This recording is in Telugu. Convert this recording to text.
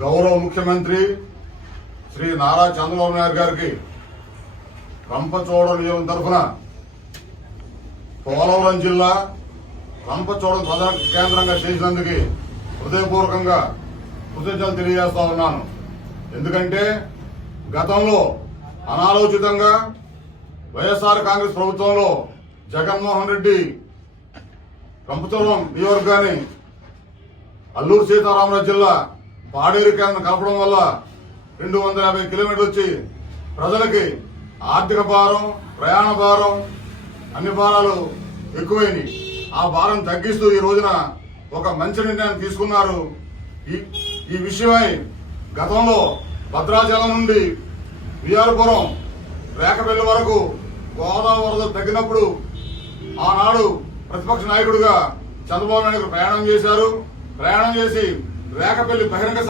గౌరవ ముఖ్యమంత్రి శ్రీ నారా చంద్రబాబు నాయుడు గారికి రంపచోడవరం నియోజకవర్గం తరఫున పోలవరం జిల్లా రంపచోడవరం ప్రధాన కేంద్రంగా చేసినందుకు హృదయపూర్వకంగా కృతజ్ఞతలు తెలియజేస్తా ఉన్నాను. ఎందుకంటే గతంలో అనాలోచితంగా వైఎస్ఆర్ కాంగ్రెస్ ప్రభుత్వంలో జగన్మోహన్ రెడ్డి రంపచోడవరం నియోజకవర్గాన్ని అల్లూరు సీతారామరాజు జిల్లా పాడేరు కేంద్రం కలపడం వల్ల 250 కిలోమీటర్లు వచ్చి ప్రజలకి ఆర్థిక భారం, ప్రయాణ భారం, అన్ని భారాలు ఎక్కువైనాయి. ఆ భారం తగ్గిస్తూ ఈ రోజున ఒక మంచి నిర్ణయాన్ని తీసుకున్నారు. ఈ విషయమై గతంలో భద్రాచలం నుండి విఆర్పురం రేకపల్లి వరకు గోదావరి వరద తగ్గినప్పుడు ఆనాడు ప్రతిపక్ష నాయకుడిగా చంద్రబాబు నాయుడు ప్రయాణం చేశారు. ప్రయాణం చేసి రేకపల్లి బహిరంగ